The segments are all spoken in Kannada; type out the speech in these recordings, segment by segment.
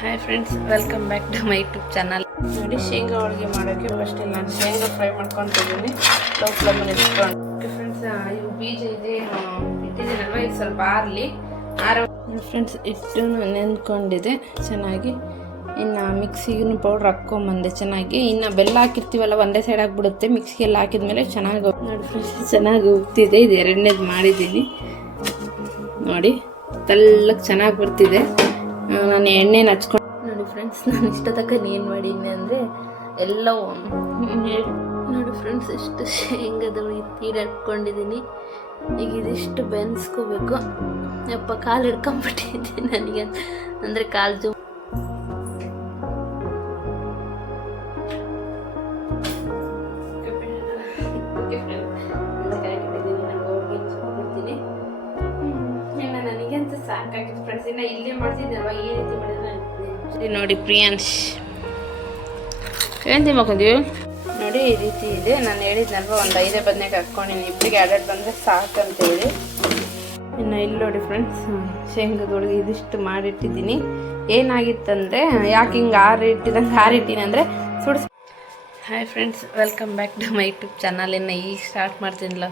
Hi friends, welcome back to my YouTube channel. ನೋಡಿ, ಶೇಂಗಾ ಹೋಳಿಗೆ ಮಾಡೋಕ್ಕೆ ಫಸ್ಟ್ ಇಲ್ಲಿ ನಾನು ಶೇಂಗಾ ಫ್ರೈ ಮಾಡ್ಕೊತಿದ್ದೀನಿ. ಲೋ ಫ್ಲೇಮಲ್ಲಿ ಇಟ್ಕೊಂಡು ಫ್ರೆಂಡ್ಸ್, ಇವು ಬೀಜ ಇದೆ ಇಟ್ಟಿದ್ದೀನಲ್ವ, ಇದು ಸ್ವಲ್ಪ ಆರಲಿ. ಫ್ರೆಂಡ್ಸ್, ಇಟ್ಟು ನೆಂದ್ಕೊಂಡಿದೆ ಚೆನ್ನಾಗಿ. ಇನ್ನು ಮಿಕ್ಸಿಗೂ ಪೌಡ್ರ್ ಹಾಕ್ಕೊಂಬಂದೆ ಚೆನ್ನಾಗಿ. ಇನ್ನು ಬೆಲ್ಲ ಹಾಕಿರ್ತೀವಲ್ಲ, ಒಂದೇ ಸೈಡ್ ಆಗಿಬಿಡುತ್ತೆ. ಮಿಕ್ಸಿಗೆಲ್ಲ ಹಾಕಿದ್ಮೇಲೆ ಚೆನ್ನಾಗಿ ನೋಡಿ ಫ್ರೆಂಡ್ಸ್, ಚೆನ್ನಾಗಿ ಉಗ್ತಿದೆ. ಇದು ಎರಡನೇದು ಮಾಡಿದ್ದೀನಿ ನೋಡಿ, ತೆಳ್ಳಗೆ ಚೆನ್ನಾಗಿ ಬರ್ತಿದೆ. ನಾನು ಎಣ್ಣೆನ ಹಚ್ಕೊಂಡು ನೋಡಿ ಫ್ರೆಂಡ್ಸ್, ನಾನು ಇಷ್ಟ ತಕ್ಕ ಏನು ಮಾಡೀನಿ ಅಂದರೆ ಎಲ್ಲವೂ ನೋಡಿ ಫ್ರೆಂಡ್ಸ್, ಇಷ್ಟು ಶೇಂಗಾದ ತೀಡಾಡ್ಕೊಂಡಿದ್ದೀನಿ. ಈಗ ಇದಿಷ್ಟು ಬೆನ್ಸ್ಕೋಬೇಕು. ಯಪ್ಪ, ಕಾಲು ಹಿಡ್ಕೊಂಬಿಟ್ಟಿದ್ದೆ ನನಗೆ, ಅಂದರೆ ಕಾಲು ಸಾಕಾಗಿತ್ತು ಫ್ರೆಂಡ್ಸ್. ಇನ್ನು ಇಲ್ಲೇ ಮಾಡ್ತಿದ್ದಲ್ವ, ಈ ರೀತಿ ಮಾಡಿದ್ರೆ ನೋಡಿ ಪ್ರಿಯಾಂಶ್ ಏನು ತಿನ್ಕೊಂತೀವಿ ನೋಡಿ, ಈ ರೀತಿ ಇದೆ. ನಾನು ಹೇಳಿದ್ನಲ್ವ, ಒಂದು 5 ಬದನೆಕಾಯಿ ಹಾಕ್ಕೊಂಡಿನಿ, ಇಬ್ಬರಿಗೆ ಎರಡೆರಡು ಬಂದರೆ ಸಾಕಂತೇಳಿ. ಇನ್ನು ಇಲ್ಲಿ ನೋಡಿ ಫ್ರೆಂಡ್ಸ್, ಶೇಂಗಾದೊಳಗೆ ಇದಿಷ್ಟು ಮಾಡಿಟ್ಟಿದ್ದೀನಿ. ಏನಾಗಿತ್ತಂದರೆ, ಯಾಕೆ ಹಿಂಗೆ ಆರಿಟ್ಟಿನಿ ಅಂದರೆ hi friends, welcome back to my YouTube channel. ಇನ್ನು ಈಗ ಸ್ಟಾರ್ಟ್ ಮಾಡ್ತೀನಿಲ್ಲ,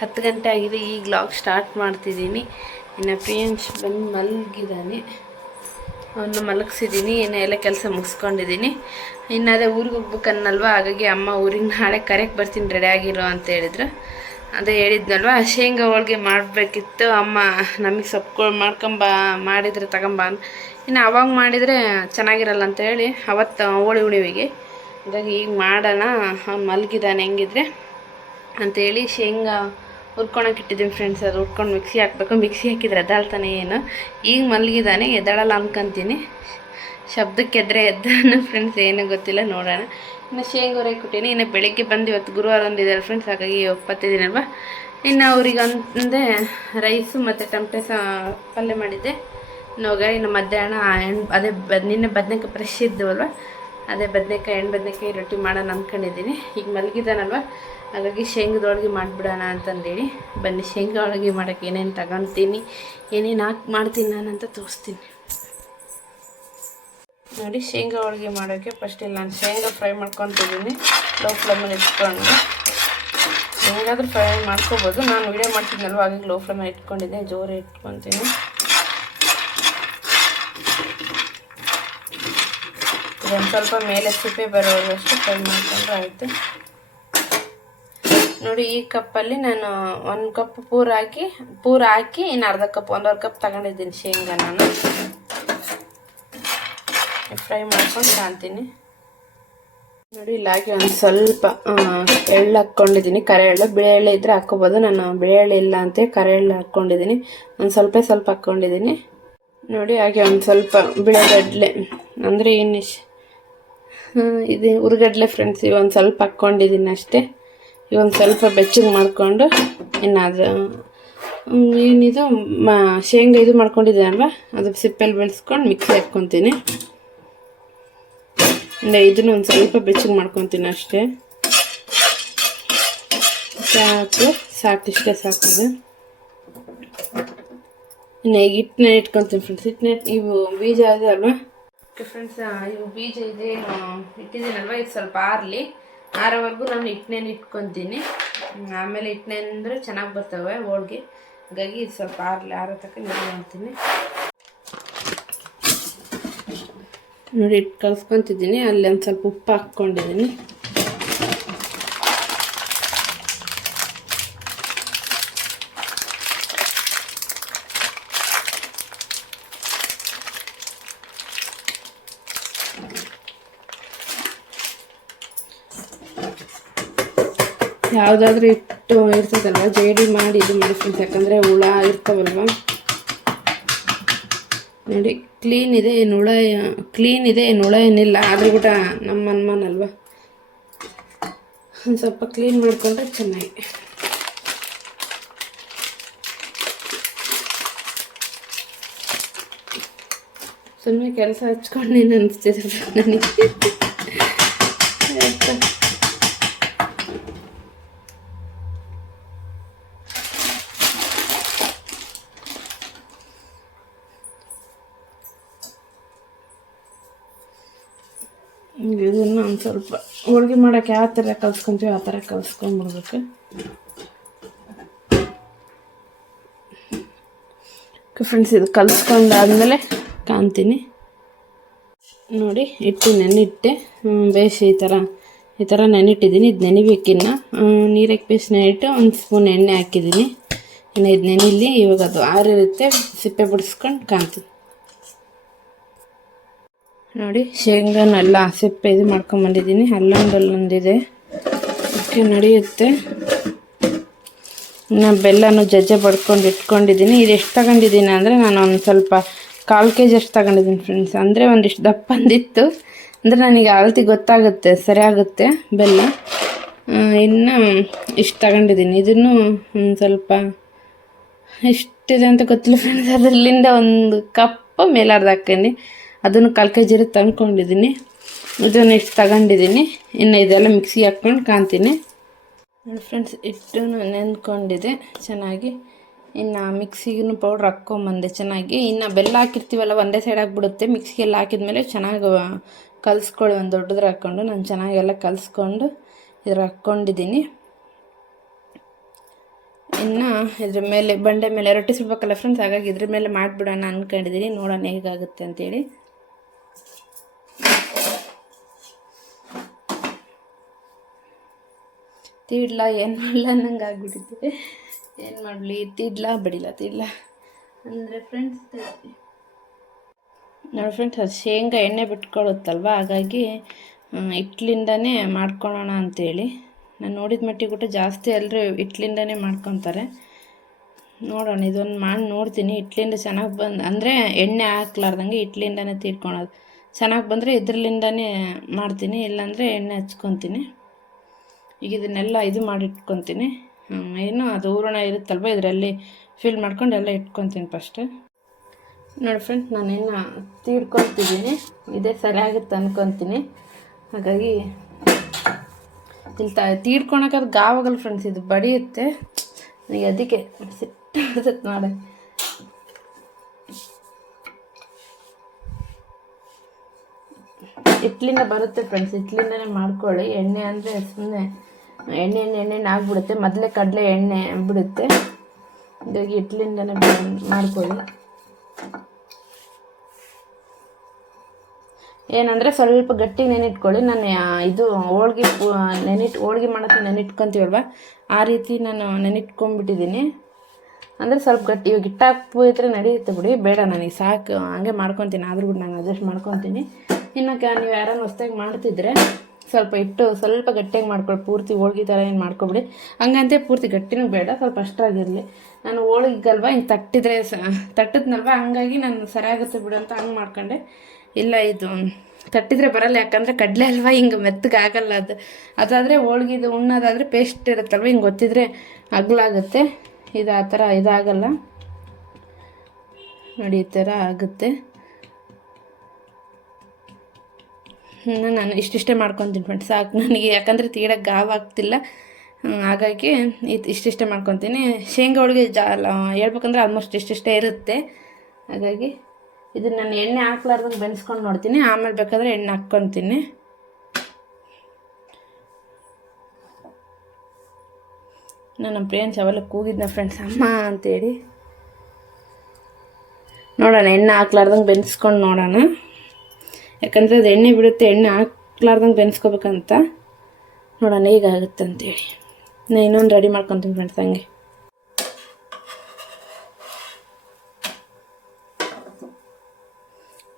10 ಗಂಟೆ ಆಗಿದೆ, ಈಗ ವ್ಲಾಗ್ ಸ್ಟಾರ್ಟ್ ಮಾಡ್ತಿದ್ದೀನಿ. ಇನ್ನು ಪ್ರಿಯಾಂಶ್ ಬಂದು ಮಲಗಿದ್ದಾನೆ, ಅವನ್ನ ಮಲಗಿಸಿದ್ದೀನಿ. ಇನ್ನು ಎಲ್ಲ ಕೆಲಸ ಮುಗಿಸ್ಕೊಂಡಿದ್ದೀನಿ. ಇನ್ನು ಅದೇ ಊರಿಗೆ ಹೋಗ್ಬೇಕನ್ನಲ್ವ, ಹಾಗಾಗಿ ಅಮ್ಮ ಊರಿಗೆ ನಾಳೆ ಕರೆಕ್ಟ್ ಬರ್ತೀನಿ, ರೆಡಿ ಆಗಿರೋ ಅಂತ ಹೇಳಿದ್ರು. ಅದೇ ಹೇಳಿದ್ನಲ್ವ, ಶೇಂಗಾ ಹೋಳಿಗೆ ಮಾಡಬೇಕಿತ್ತು. ಅಮ್ಮ ನಮಗೆ ಸೊಪ್ಪುಗಳು ಮಾಡಿದರೆ ತಗೊಂಬ. ಇನ್ನು ಅವಾಗ ಮಾಡಿದರೆ ಚೆನ್ನಾಗಿರಲ್ಲ ಅಂತ ಹೇಳಿ ಅವತ್ತು ಹೋಳಿ ಹುಣ್ಣಿಮೆಗೆ, ಹಾಗಾಗಿ ಈಗ ಮಾಡೋಣ, ಅವ್ನು ಮಲಗಿದ್ದಾನೆ ಹೆಂಗಿದ್ರೆ ಅಂಥೇಳಿ ಶೇಂಗಾ ಹುರ್ಕೊಳಕ್ಕೆ ಇಟ್ಟಿದ್ದೀನಿ ಫ್ರೆಂಡ್ಸ್. ಅದು ಹುರ್ಕೊಂಡು ಮಿಕ್ಸಿ ಹಾಕಬೇಕು. ಮಿಕ್ಸಿ ಹಾಕಿದ್ರೆ ಎದ್ದಾಳ್ತಾನೆ ಏನು, ಈಗ ಮಲಗಿದ್ದಾನೆ, ಎದ್ದಾಳಲ್ಲ ಅನ್ಕೊಂತೀನಿ. ಶಬ್ದಕ್ಕೆ ಎದ್ದಾನೆ ಫ್ರೆಂಡ್ಸ್, ಏನೂ ಗೊತ್ತಿಲ್ಲ, ನೋಡೋಣ. ಇನ್ನು ಶೇಂಗಾ ಹುರಕ್ಕೆ ಕೊಟ್ಟೀನಿ. ಇನ್ನು ಬೆಳಗ್ಗೆ ಬಂದು ಇವತ್ತು ಗುರುವಾರ ಒಂದಿದ್ದಾರೆ ಫ್ರೆಂಡ್ಸ್, ಹಾಗಾಗಿ ಒಪ್ಪತ್ತಿದ್ದೀನಲ್ವ. ಇನ್ನು ಅವ್ರಿಗೆ ಅಂದೆ ರೈಸು ಮತ್ತು ಟೊಮಟೆ ಪಲ್ಯ ಮಾಡಿದ್ದೆ. ಇನ್ನು ಮಧ್ಯಾಹ್ನ ಅದೇ ನಿನ್ನೆ ಬದನೆಕಾಯಿ ಫ್ರೆಶ್ ಇದ್ದವಲ್ವ, ಅದೇ ಎಣ್ಣೆ ಬದನೆಕಾಯಿ ರೊಟ್ಟಿ ಮಾಡೋಣ ಅಂದ್ಕೊಂಡಿದ್ದೀನಿ. ಈಗ ಮಲಗಿದ್ದಾನಲ್ವ, ಹಾಗಾಗಿ ಶೇಂಗಾದೊಳಗೆ ಮಾಡಿಬಿಡೋಣ ಅಂತಂದೇಳಿ ಬನ್ನಿ. ಶೇಂಗಾ ಹೋಳಿಗೆ ಮಾಡೋಕ್ಕೆ ಏನೇನು ತಗೊತೀನಿ, ಏನೇನು ಹಾಕಿ ಮಾಡ್ತೀನಿ ನಾನಂತ ತೋರಿಸ್ತೀನಿ ನೋಡಿ. ಶೇಂಗಾ ಹೋಳಿಗೆ ಮಾಡೋಕ್ಕೆ ಫಸ್ಟ್ ಇಲ್ಲಿ ನಾನು ಶೇಂಗಾ ಫ್ರೈ ಮಾಡ್ಕೊತಿದ್ದೀನಿ, ಲೋ ಫ್ಲೇಮಲ್ಲಿ ಇಟ್ಕೊಂಡು. ಹೆಂಗಾದ್ರೂ ಫ್ರೈ ಮಾಡ್ಕೋಬೋದು, ನಾನು ವೀಡಿಯೋ ಮಾಡ್ತಿದ್ನಲ್ವ, ಹಾಗಾಗಿ ಲೋ ಫ್ಲೇಮಲ್ಲಿ ಇಟ್ಕೊಂಡಿದ್ದೆ, ಜೋರೇ ಇಟ್ಕೊತೀನಿ. ಇದೊಂದು ಸ್ವಲ್ಪ ಮೇಲೆ ಸಿಪ್ಪೆ ಬರೋವಷ್ಟು ಫ್ರೈ ಮಾಡ್ಕೊಂಡ್ರೆ ಆಯಿತು ನೋಡಿ. ಈ ಕಪ್ಪಲ್ಲಿ ನಾನು 1 ಕಪ್ ಪೂರ ಹಾಕಿ ಇನ್ನು ಅರ್ಧ ಕಪ್ 1.5 ಕಪ್ ತಗೊಂಡಿದ್ದೀನಿ ಶೇಂಗಾ. ನಾನು ಫ್ರೈ ಮಾಡ್ಕೊಂಡು ಕಾಣ್ತೀನಿ ನೋಡಿ. ಇಲ್ಲಿ ಹಾಕಿ ಒಂದು ಸ್ವಲ್ಪ ಎಳ್ಳು ಹಾಕ್ಕೊಂಡಿದ್ದೀನಿ, ಕರೆ ಎಳ್ಳು. ಬಿಳೆ ಎಳ್ಳು ಇದ್ದರೆ ಹಾಕ್ಕೋಬೋದು, ನಾನು ಬಿಳೆ ಎಳ್ಳು ಇಲ್ಲ ಅಂತ ಕರೆ ಎಳ್ಳು ಹಾಕ್ಕೊಂಡಿದ್ದೀನಿ. ಒಂದು ಸ್ವಲ್ಪ ಹಾಕ್ಕೊಂಡಿದ್ದೀನಿ ನೋಡಿ. ಹಾಗೆ ಒಂದು ಸ್ವಲ್ಪ ಬಿಳೆಗಡಲೆ, ಅಂದರೆ ಇದು ಉರ್ಗಡ್ಲೆ ಫ್ರೆಂಡ್ಸ್, ಒಂದು ಸ್ವಲ್ಪ ಹಾಕ್ಕೊಂಡಿದ್ದೀನಿ ಅಷ್ಟೇ. ಒಂದು ಸ್ವಲ್ಪ ಬೆಚ್ಚಗೆ ಮಾಡಿಕೊಂಡು ಇನ್ನು ಅದು ಏನಿದು ಶೇಂಗಾ ಇದು ಮಾಡ್ಕೊಂಡಿದ್ದೀನಲ್ವ, ಅದು ಸಿಪ್ಪೆಲ್ಲಿ ಬೆಳೆಸ್ಕೊಂಡು ಮಿಕ್ಸಿ ಹಾಕ್ಕೊತೀನಿ. ಇನ್ನು ಇದನ್ನು ಒಂದು ಸ್ವಲ್ಪ ಬೆಚ್ಚಗೆ ಮಾಡ್ಕೊತೀನಿ ಅಷ್ಟೇ. ಸಾಕಿಷ್ಟೇ ಸಾಕಿದೆ. ಇನ್ನು ಈಗ ಹಿಟ್ಟನ್ನ ಇಟ್ಕೊತೀನಿ ಫ್ರೆಂಡ್ಸ್. ಇವು ಬೀಜ ಇದೆ ಅಲ್ವಾ ಫ್ರೆಂಡ್ಸ್, ಇವು ಬೀಜ ಇದೆ ಇಟ್ಟಿದ್ದೀನಲ್ವ, ಇದು ಸ್ವಲ್ಪ ಆರೋವರೆಗೂ ನಾನು ಹಿಟ್ಟನೇನು ಇಟ್ಕೊತೀನಿ. ಆಮೇಲೆ ಹಿಟ್ಟನೆ ಅಂದರೆ ಚೆನ್ನಾಗಿ ಬರ್ತವೆ ಹೋಳಿಗೆ, ಹಾಗಾಗಿ ಇದು ಸ್ವಲ್ಪ ಆರೋ ತಕ್ಕ ನೀರು ಮಾಡ್ತೀನಿ ನೋಡಿ. ಹಿಟ್ಟು ಕಲಿಸ್ಕೊತಿದ್ದೀನಿ, ಅಲ್ಲಿ ಒಂದು ಸ್ವಲ್ಪ ಉಪ್ಪು ಹಾಕ್ಕೊಂಡಿದ್ದೀನಿ. ಯಾವುದಾದ್ರೂ ಹಿಟ್ಟು ಇರ್ತದಲ್ವ, ಜೇಡಿ ಮಾಡಿ ಇದು ಮಾಡಿ ಫ್ರೆಂಡ್ಸ್, ಯಾಕಂದರೆ ಹುಳ ಇರ್ತಾವಲ್ವ ನೋಡಿ. ಕ್ಲೀನ್ ಇದೆ, ಏನು ಹುಳ ಏನಿಲ್ಲ, ಆದರೂ ಕೂಡ ನಮ್ಮ ಅನ್ಮಾನಲ್ವ, ಒಂದು ಸ್ವಲ್ಪ ಕ್ಲೀನ್ ಮಾಡಿಕೊಂಡ್ರೆ ಚೆನ್ನಾಗಿ. ಸುಮ್ಮನೆ ಕೆಲಸ ಹಚ್ಕೊಂಡೇನು ಅನಿಸ್ತಿದೆ ನನಗೆ. ಇದನ್ನು ಒಂದು ಸ್ವಲ್ಪ ಹೋಳಿಗೆ ಮಾಡೋಕ್ಕೆ ಯಾವ ಥರ ಕಲಿಸ್ಕೊತೀವಿ ಆ ಥರ ಕಲಿಸ್ಕೊಂಡ್ಬಿಡ್ಬೇಕು. ಫ್ರೆಂಡ್ಸ್, ಇದು ಕಲಿಸ್ಕೊಂಡಾದ್ಮೇಲೆ ಕಾಣ್ತೀನಿ ನೋಡಿ. ಹಿಟ್ಟು ನೆನಿಟ್ಟೆ ಬೇಸ್ ಈ ಥರ ನೆನಿಟ್ಟಿದ್ದೀನಿ. ಇದು ನೆನಿಬೇಕಿನ್ನು ನೀರಕ್ಕೆ ಬೇಸ್ ನೆನಿಟ್ಟು ಒಂದು ಸ್ಪೂನ್ ಎಣ್ಣೆ ಹಾಕಿದ್ದೀನಿ. ಇನ್ನು ಇದು ನೆನಿಲಿ. ಇವಾಗ ಅದು ಆರಿರುತ್ತೆ, ಸಿಪ್ಪೆ ಬಿಡಿಸ್ಕೊಂಡು ಕಾಣ್ತೀನಿ ನೋಡಿ. ಶೇಂಗಾನೆಲ್ಲ ಸಿಪ್ಪೆ ಇದು ಮಾಡ್ಕೊಂಬಂದಿದ್ದೀನಿ. ಅಲ್ಲೊಂದಿದೆ, ಅದಕ್ಕೆ ನಡೆಯುತ್ತೆ. ಇನ್ನು ಬೆಲ್ಲನೂ ಜಜ್ಜೆ ಬಡ್ಕೊಂಡು ಇಟ್ಕೊಂಡಿದ್ದೀನಿ. ಇದು ಎಷ್ಟು ತಗೊಂಡಿದ್ದೀನಿ ಅಂದರೆ ನಾನು ಒಂದು ಸ್ವಲ್ಪ 1/4 kg ಅಷ್ಟು ತಗೊಂಡಿದ್ದೀನಿ ಫ್ರೆಂಡ್ಸ್. ಅಂದರೆ ಒಂದಿಷ್ಟು ದಪ್ಪಂದಿತ್ತು, ಅಂದರೆ ನನಗೆ ಅಳತೆ ಗೊತ್ತಾಗುತ್ತೆ, ಸರಿಯಾಗುತ್ತೆ ಬೆಲ್ಲ. ಇನ್ನು ಇಷ್ಟು ತಗೊಂಡಿದ್ದೀನಿ. ಇದನ್ನು ಒಂದು ಸ್ವಲ್ಪ ಎಷ್ಟಿದೆ ಅಂತ ಗೊತ್ತಿಲ್ಲ ಫ್ರೆಂಡ್ಸ್. ಅದರಲ್ಲಿಂದ ಒಂದು ಕಪ್ ಮೇಲಾರ್ದು ಹಾಕ್ಕೊಂಡು ಅದನ್ನು 1/4 kg ಇರುತ್ತೆ ಅಂದ್ಕೊಂಡಿದ್ದೀನಿ. ಇದನ್ನು ಇಷ್ಟು ತಗೊಂಡಿದ್ದೀನಿ. ಇನ್ನು ಇದೆಲ್ಲ ಮಿಕ್ಸಿಗೆ ಹಾಕ್ಕೊಂಡು ಕಾಣ್ತೀನಿ ಫ್ರೆಂಡ್ಸ್. ಹಿಟ್ಟು ನೆಂದ್ಕೊಂಡಿದೆ ಚೆನ್ನಾಗಿ. ಇನ್ನು ಮಿಕ್ಸಿಗೂ ಪೌಡ್ರ್ ಹಾಕ್ಕೊಂಬಂದೆ ಚೆನ್ನಾಗಿ. ಇನ್ನು ಬೆಲ್ಲ ಹಾಕಿರ್ತೀವಲ್ಲ ಒಂದೇ ಸೈಡ್ ಆಗಿಬಿಡುತ್ತೆ. ಮಿಕ್ಸಿಗೆಲ್ಲ ಹಾಕಿದ್ಮೇಲೆ ಚೆನ್ನಾಗಿ ಕಲಿಸ್ಕೊಳ್ಳಿ. ಒಂದು ದೊಡ್ಡದ್ರ ಹಾಕ್ಕೊಂಡು ನಾನು ಚೆನ್ನಾಗೆಲ್ಲ ಕಲಿಸ್ಕೊಂಡು ಇದ್ರ ಹಾಕ್ಕೊಂಡಿದ್ದೀನಿ. ಇನ್ನು ಇದ್ರ ಮೇಲೆ ಬಂಡೆ ಮೇಲೆ ರೊಟ್ಟಿ ಸುಡ್ಬೇಕಲ್ಲ ಫ್ರೆಂಡ್ಸ್, ಹಾಗಾಗಿ ಇದ್ರ ಮೇಲೆ ಮಾಡಿಬಿಡೋಣ ಅಂದ್ಕೊಂಡಿದ್ದೀನಿ. ನೋಡೋಣ ಹೇಗಾಗುತ್ತೆ ಅಂತೇಳಿ. ತೀಡ್ಲ ಏನು ಮಾಡಲ್ಲ ಅನ್ನಂಗೆ ಆಗ್ಬಿಟ್ಟಿದೆ. ಏನು ಮಾಡಲಿ, ತೀಡ್ಲ ಬಡಿಲ್ಲ ಅಂದರೆ ಫ್ರೆಂಡ್ಸ್ ನೋಡಿ ಫ್ರೆಂಡ್ಸ್, ಅದು ಶೇಂಗಾ ಎಣ್ಣೆ ಬಿಟ್ಕೊಳ್ಳುತ್ತಲ್ವ, ಹಾಗಾಗಿ ಹಿಟ್ಲಿಂದನೇ ಮಾಡ್ಕೊಳ್ಳೋಣ ಅಂಥೇಳಿ. ನಾನು ನೋಡಿದ ಮಟ್ಟಿಗೆ ಜಾಸ್ತಿ ಎಲ್ಲರೂ ಹಿಟ್ಲಿಂದನೇ ಮಾಡ್ಕೊತಾರೆ. ನೋಡೋಣ, ಇದೊಂದು ಮಾಡಿ ನೋಡ್ತೀನಿ. ಹಿಟ್ಲಿಂದ ಚೆನ್ನಾಗಿ ಅಂದರೆ ಎಣ್ಣೆ ಹಾಕ್ಲಾರ್ದಂಗೆ ಹಿಟ್ಲಿಂದನೇ ತೀಡ್ಕೊಳೋದು. ಚೆನ್ನಾಗಿ ಬಂದರೆ ಇದರಲ್ಲಿಂದನೇ ಮಾಡ್ತೀನಿ, ಇಲ್ಲಾಂದರೆ ಎಣ್ಣೆ ಹಚ್ಕೊತೀನಿ. ಈಗ ಇದನ್ನೆಲ್ಲ ಇದು ಮಾಡಿಟ್ಕೊತೀನಿ. ಏನು ಅದು ಹೂರಣ ಇರುತ್ತಲ್ವ, ಇದರಲ್ಲಿ ಫಿಲ್ ಮಾಡ್ಕೊಂಡು ಎಲ್ಲ ಇಟ್ಕೊತೀನಿ ಫಸ್ಟ್. ನೋಡಿ ಫ್ರೆಂಡ್ಸ್, ನಾನೇನು ತೀಡ್ಕೊತಿದ್ದೀನಿ. ಇದೇ ಸರಿಯಾಗುತ್ತೆ ಅಂದ್ಕೊತೀನಿ. ಹಾಗಾಗಿ ಇಲ್ಲಿ ತೀಡ್ಕೊಳಕ್ಕದು ಗಾವಾಗಲ್ಲ ಫ್ರೆಂಡ್ಸ್, ಇದು ಬಡಿಯುತ್ತೆ ನನಗೆ. ಅದಕ್ಕೆ ಸಿಟ್ಟು ನೋಡಿ. ಹಿಟ್ಲಿಂದ ಬರುತ್ತೆ ಫ್ರೆಂಡ್ಸ್, ಹಿಟ್ಲಿಂದನೇ ಮಾಡ್ಕೊಳ್ಳಿ. ಎಣ್ಣೆ ಅಂದರೆ ಸುಮ್ಮನೆ ಎಣ್ಣೆ ಆಗಿಬಿಡುತ್ತೆ. ಮೊದಲೇ ಕಡಲೆ ಎಣ್ಣೆ ಬಿಡುತ್ತೆ. ಇದಾಗಿ ಹಿಟ್ಲಿಂದನೇ ಮಾಡ್ಕೊಳ್ಳಿ. ಏನಂದರೆ ಸ್ವಲ್ಪ ಗಟ್ಟಿಗೆ ನೆನಿಟ್ಕೊಳ್ಳಿ. ನಾನು ಇದು ಹೋಳ್ಗೆ ಮಾಡೋಕ್ಕೆ ನೆನಿಟ್ಕೊತೀವಲ್ವ, ಆ ರೀತಿ ನಾನು ನೆನಿಟ್ಕೊಂಡ್ಬಿಟ್ಟಿದ್ದೀನಿ. ಅಂದರೆ ಸ್ವಲ್ಪ ಗಟ್ಟಿ. ಇವಾಗ ಹಿಟ್ಟು ಹಾಕ್ಬೋದ್ರೆ ನಡೆಯುತ್ತೆ ಬಿಡಿ, ಬೇಡ ನನಗೆ ಸಾಕು, ಹಂಗೆ ಮಾಡ್ಕೊತೀನಿ. ಆದ್ರೂ ಕೂಡ ನಾನು ಅಡ್ಜಸ್ಟ್ ಮಾಡ್ಕೊತೀನಿ. ಇನ್ನು ನೀವು ಯಾರನ್ನು ಹೊಸ್ದಾಗಿ ಮಾಡ್ತಿದ್ರೆ ಸ್ವಲ್ಪ ಗಟ್ಟಿಯಾಗಿ ಮಾಡ್ಕೊಳ್ಳಿ. ಪೂರ್ತಿ ಹೋಳ್ಗೆ ಥರ ಏನು ಮಾಡ್ಕೊಬಿಡಿ. ಹಂಗಂತೆ ಪೂರ್ತಿ ಗಟ್ಟಿನೂ ಬೇಡ, ಸ್ವಲ್ಪ ಅಷ್ಟಾಗಿರಲಿ. ನಾನು ಹೋಳಿಗಲ್ವ ಹಿಂಗೆ ತಟ್ಟಿದ್ನಲ್ವ, ಹಂಗಾಗಿ ನಾನು ಸರಿಯಾಗುತ್ತೆ ಬಿಡು ಅಂತ ಹಂಗೆ ಮಾಡ್ಕೊಂಡೆ. ಇಲ್ಲ, ಇದು ತಟ್ಟಿದ್ರೆ ಬರಲ್ಲ, ಯಾಕಂದರೆ ಕಡಲೆ ಅಲ್ವ ಹಿಂಗೆ ಮೆತ್ತಗಾಗಲ್ಲ. ಅದಾದರೆ ಹೋಳ್ಗಿದು ಉಣ್ಣೋದಾದರೆ ಪೇಸ್ಟ್ ಇರುತ್ತಲ್ವ, ಹಿಂಗೆ ಗೊತ್ತಿದ್ರೆ ಅಗಲಾಗುತ್ತೆ. ಇದು ಆ ಥರ ಇದಾಗಲ್ಲ ನೋಡಿ, ಈ ಥರ ಆಗುತ್ತೆ. ನಾನು ಇಷ್ಟಿಷ್ಟೇ ಮಾಡ್ಕೊತೀನಿ ಫ್ರೆಂಡ್ಸ್, ಸಾಕು ನನಗೆ. ಯಾಕಂದರೆ ತೀಡಕ್ಕೆ ಗಾವಾಗ್ತಿಲ್ಲ, ಹಾಗಾಗಿ ಇಷ್ಟಿಷ್ಟೇ ಮಾಡ್ಕೊತೀನಿ. ಶೇಂಗಾ ಹೋಳಿಗೆ ಹೇಳ್ಬೇಕಂದ್ರೆ ಆಲ್ಮೋಸ್ಟ್ ಇಷ್ಟಿಷ್ಟೇ ಇರುತ್ತೆ. ಹಾಗಾಗಿ ಇದನ್ನು ನಾನು ಎಣ್ಣೆ ಹಾಕ್ಲಾರ್ದಂಗೆ ಬೆನ್ಸ್ಕೊಂಡು ನೋಡ್ತೀನಿ. ಆಮೇಲೆ ಬೇಕಾದರೆ ಎಣ್ಣೆ ಹಾಕ್ಕೊತೀನಿ. ನಮ್ಮ ಫ್ರೆಂಡ್ಸ್ ಅವೆಲ್ಲ ಕೂಗಿದ್ನ ಫ್ರೆಂಡ್ಸ್, ಅಮ್ಮ ಅಂತೇಳಿ. ನೋಡೋಣ, ಎಣ್ಣೆ ಹಾಕ್ಲಾರ್ದಂಗೆ ಬೆನ್ಸ್ಕೊಂಡು ನೋಡೋಣ. ಯಾಕಂದರೆ ಅದು ಎಣ್ಣೆ ಬಿಡುತ್ತೆ, ಎಣ್ಣೆ ಹಾಕ್ಲಾರ್ದಂಗೆ ಬೆನ್ಸ್ಕೋಬೇಕಂತ. ನೋಡೋಣ ಹೇಗಾಗುತ್ತೆ ಅಂತೇಳಿ. ನಾನು ಇನ್ನೊಂದು ರೆಡಿ ಮಾಡ್ಕೊತೀನಿ ಫ್ರೆಂಡ್ಸ್ ಹಂಗೆ.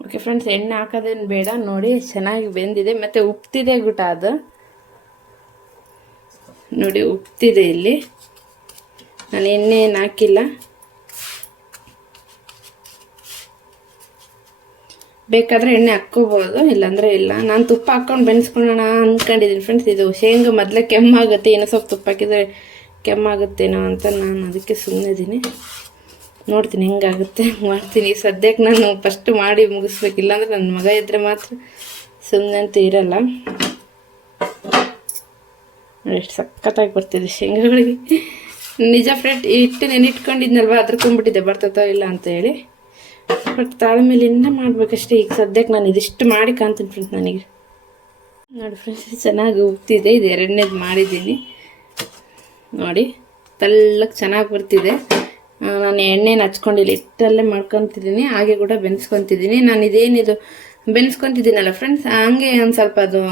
ಓಕೆ ಫ್ರೆಂಡ್ಸ್, ಎಣ್ಣೆ ಹಾಕೋದೇನು ಬೇಡ. ನೋಡಿ ಚೆನ್ನಾಗಿ ಬೆಂದಿದೆ, ಮತ್ತು ಉಪ್ತಿದೆ ಗುಟ ಅದು. ನೋಡಿ ಉಪ್ತಿದೆ ಇಲ್ಲಿ. ನಾನು ಎಣ್ಣೆ ಏನು ಹಾಕಿಲ್ಲ. ಬೇಕಾದರೆ ಎಣ್ಣೆ ಹಾಕ್ಕೋಬೋದು, ಇಲ್ಲಾಂದರೆ ಇಲ್ಲ. ನಾನು ತುಪ್ಪ ಹಾಕ್ಕೊಂಡು ಬೆನ್ಸ್ಕೊಳ್ಳೋಣ ಅಂದ್ಕೊಂಡಿದ್ದೀನಿ ಫ್ರೆಂಡ್ಸ್. ಇದು ಶೇಂಗಾ ಮೊದಲೇ ಕೆಮ್ಮಾಗುತ್ತೆ, ಇನ್ನೂ ಸ್ವಲ್ಪ ತುಪ್ಪ ಹಾಕಿದರೆ ಕೆಮ್ಮಾಗುತ್ತೇನೋ ಅಂತ ನಾನು ಅದಕ್ಕೆ ಸುಮ್ಮನಿದ್ದೀನಿ. ನೋಡ್ತೀನಿ ಹೆಂಗಾಗುತ್ತೆ ಮಾಡ್ತೀನಿ. ಸದ್ಯಕ್ಕೆ ನಾನು ಫಸ್ಟ್ ಮಾಡಿ ಮುಗಿಸ್ಬೇಕಿಲ್ಲ ಅಂದರೆ ನನ್ನ ಮಗ ಇದ್ದರೆ ಮಾತ್ರ ಸುಮ್ಮನೆ ಅಂತ ಇರಲ್ಲ. ಎಷ್ಟು ಸಖತ್ತಾಗಿ ಬರ್ತಿದೆ ಶೇಂಗಾಗಳಿಗೆ. ನಿಜ ಫ್ರೆಂಡ್, ಹಿಟ್ಟು ನೆನಿಟ್ಕೊಂಡಿದ್ನಲ್ವ, ಅದ್ರಕೊಂಡ್ಬಿಟ್ಟಿದ್ದೆ ಬರ್ತದೋ ಇಲ್ಲ ಅಂತೇಳಿ. ಬಟ್ ತಾಳ್ಮೇಲಿಂದ ಮಾಡಬೇಕಷ್ಟೇ. ಈಗ ಸದ್ಯಕ್ಕೆ ನಾನು ಇದಿಷ್ಟು ಮಾಡಿ ಕಾಣ್ತೀನಿ ಫ್ರೆಂಡ್ಸ್ ನನಗೆ. ನೋಡಿ ಫ್ರೆಂಡ್ಸ್, ಚೆನ್ನಾಗಿ ಉಬ್ತಿದೆ. ಇದು ಎರಡನೇದು ಮಾಡಿದ್ದೀನಿ ನೋಡಿ, ತೆಳ್ಳಗೆ ಚೆನ್ನಾಗಿ ಬರ್ತಿದೆ. ನಾನು ಎಣ್ಣೆನ ಹಚ್ಕೊಂಡಿಲ್ಲ, ಹಿಟ್ಟಲ್ಲೇ ಮಾಡ್ಕೊತಿದ್ದೀನಿ. ಹಾಗೆ ಕೂಡ ಬೆನ್ಸ್ಕೊತಿದ್ದೀನಿ. ನಾನು ಇದೇನಿದು ಬೆನ್ಸ್ಕೊತಿದ್ದೀನಲ್ಲ ಫ್ರೆಂಡ್ಸ್, ಹಂಗೆ ಒಂದು ಸ್ವಲ್ಪ ಅದು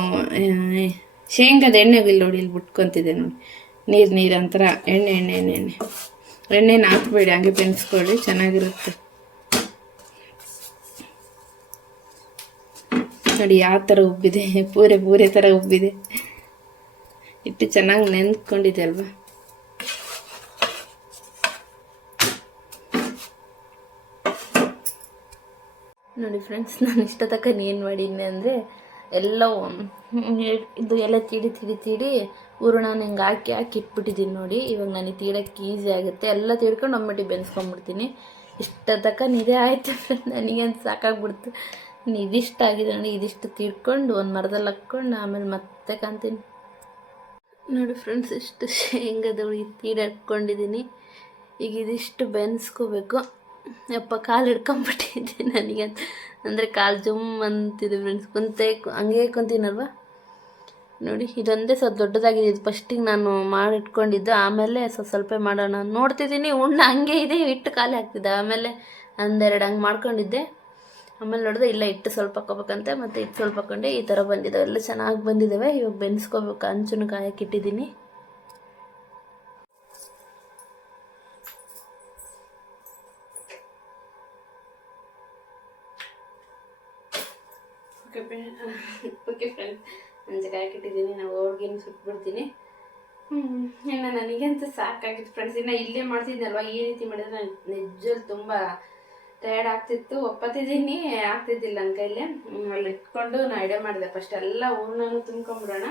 ಶೇಂಗಾದ ಎಣ್ಣೆಗಿಲ್ಲ ನೋಡಿ, ಇಲ್ಲಿ ಬಿಟ್ಕೊತಿದ್ದೆ ನೋಡಿ. ನೀರು ಒಂಥರ ಎಣ್ಣೆನ ಹಾಕ್ಬೇಡಿ, ಹಂಗೆ ಬೆನ್ಸ್ಕೊಳ್ಳಿ, ಚೆನ್ನಾಗಿರುತ್ತೆ ನೋಡಿ. ಯಾವ ಥರ ಉಬ್ಬಿದೆ, ಪೂರೆ ಥರ ಉಬ್ಬಿದೆ. ಹಿಟ್ಟು ಚೆನ್ನಾಗಿ ನೆನ್ಕೊಂಡಿದೆ ಅಲ್ವಾ. ನೋಡಿ ಫ್ರೆಂಡ್ಸ್, ನಾನು ಇಷ್ಟ ತನಕ ಏನು ಮಾಡೀನಿ ಅಂದರೆ ಎಲ್ಲವೂ ಇದು ಎಲ್ಲ ತೀಡಿ ಹೂರಣನ ಹಿಂಗೆ ಹಾಕಿ ಇಟ್ಬಿಟ್ಟಿದ್ದೀನಿ ನೋಡಿ. ಇವಾಗ ನನಗೆ ತೀಡೋಕ್ಕೆ ಈಸಿ ಆಗುತ್ತೆ. ಎಲ್ಲ ತೀಡ್ಕೊಂಡು ಒಮ್ಮಟ್ಟಿಗೆ ಬೆನ್ಸ್ಕೊಂಡ್ಬಿಡ್ತೀನಿ. ಇಷ್ಟ ತನಕ ನಿದೇ ಆಯಿತು. ನನಗೇನು ಸಾಕಾಗ್ಬಿಡ್ತು. ಇದಿಷ್ಟ ಆಗಿದೆ ನೋಡಿ. ಇದಿಷ್ಟು ತೀಡ್ಕೊಂಡು ಒಂದು ಮರದಲ್ಲಿ ಹಾಕ್ಕೊಂಡು ಆಮೇಲೆ ಮತ್ತೆ ಕಾಣ್ತೀನಿ ನೋಡಿ ಫ್ರೆಂಡ್ಸ್. ಇಷ್ಟು ಶೇಂಗಾದೊಳಗೆ ತೀಡಾಕೊಂಡಿದ್ದೀನಿ. ಈಗ ಇದಿಷ್ಟು ಬೆನ್ಸ್ಕೋಬೇಕು. ಯಪ್ಪ, ಕಾಲು ಹಿಡ್ಕೊಂಬಿಟ್ಟಿದ್ದೆ ನನಗೆ. ಅಂದರೆ ಕಾಲು ಜುಮ್ ಅಂತಿದೆ ಫ್ರೆಂಡ್ಸ್. ಹಂಗೆ ಕುಂತೀನಲ್ವ ನೋಡಿ. ಇದೊಂದೇ ಸ್ವಲ್ಪ ದೊಡ್ಡದಾಗಿದೆ. ಇದು ಫಸ್ಟಿಗೆ ನಾನು ಮಾಡಿಟ್ಕೊಂಡಿದ್ದು. ಆಮೇಲೆ ಸ್ವಲ್ಪ ಮಾಡೋಣ ನೋಡ್ತಿದ್ದೀನಿ, ಉಣ್ಣ ಹಂಗೆ ಇದೆ, ಹಿಟ್ಟು ಖಾಲಿ ಆಗ್ತಿದ್ದೆ. ಆಮೇಲೆ ಒಂದೆರಡು ಹಂಗೆ ಮಾಡ್ಕೊಂಡಿದ್ದೆ. ಆಮೇಲೆ ನೋಡಿದ್ರೆ ಇಲ್ಲ, ಹಿಟ್ಟು ಸ್ವಲ್ಪ ಹಾಕೋಬೇಕಂತೆ. ಮತ್ತು ಹಿಟ್ಟು ಸ್ವಲ್ಪ ಹಾಕ್ಕೊಂಡೆ. ಈ ಥರ ಬಂದಿದ್ದಾವೆ, ಎಲ್ಲ ಚೆನ್ನಾಗಿ ಬಂದಿದ್ದಾವೆ. ಇವಾಗ ಬೆನ್ಸ್ಕೋಬೇಕು. ಹಂಚನ್ನು ಕಾಯಕ್ಕಿಟ್ಟಿದ್ದೀನಿ. Okay friends, ಹಂಚು ಕಾಯಕ್ಕಿಟ್ಟಿದ್ದೀನಿ. ನಾವು ಹೋಳ್ಗೆನ ಸುಟ್ಬಿಡ್ತೀನಿ. ಇನ್ನು ನನಗಂತೂ ಸಾಕಾಗಿತ್ತು ಫ್ರೆಂಡ್ಸ್. ಇನ್ನು ಇಲ್ಲೇ ಮಾಡ್ತಿದ್ನಲ್ವ, ಈ ರೀತಿ ಮಾಡಿದ್ರೆ ನಾನು ನಿಜಲ್ಲಿ ತುಂಬ ಟಯರ್ಡ್ ಆಗ್ತಿತ್ತು. ಒಪ್ಪತ್ತಿದ್ದೀನಿ, ಆಗ್ತಿದ್ದಿಲ್ಲ ನನ್ನ ಕೈಲಿ. ಅಲ್ಲಿ ಇಟ್ಕೊಂಡು ನಾನು ಐಡಿಯಾ ಮಾಡಿದೆ. ಫಸ್ಟ್ ಎಲ್ಲ ಹೂರ್ಣನೂ ತುಂಬ್ಕೊಂಬಿಡೋಣ.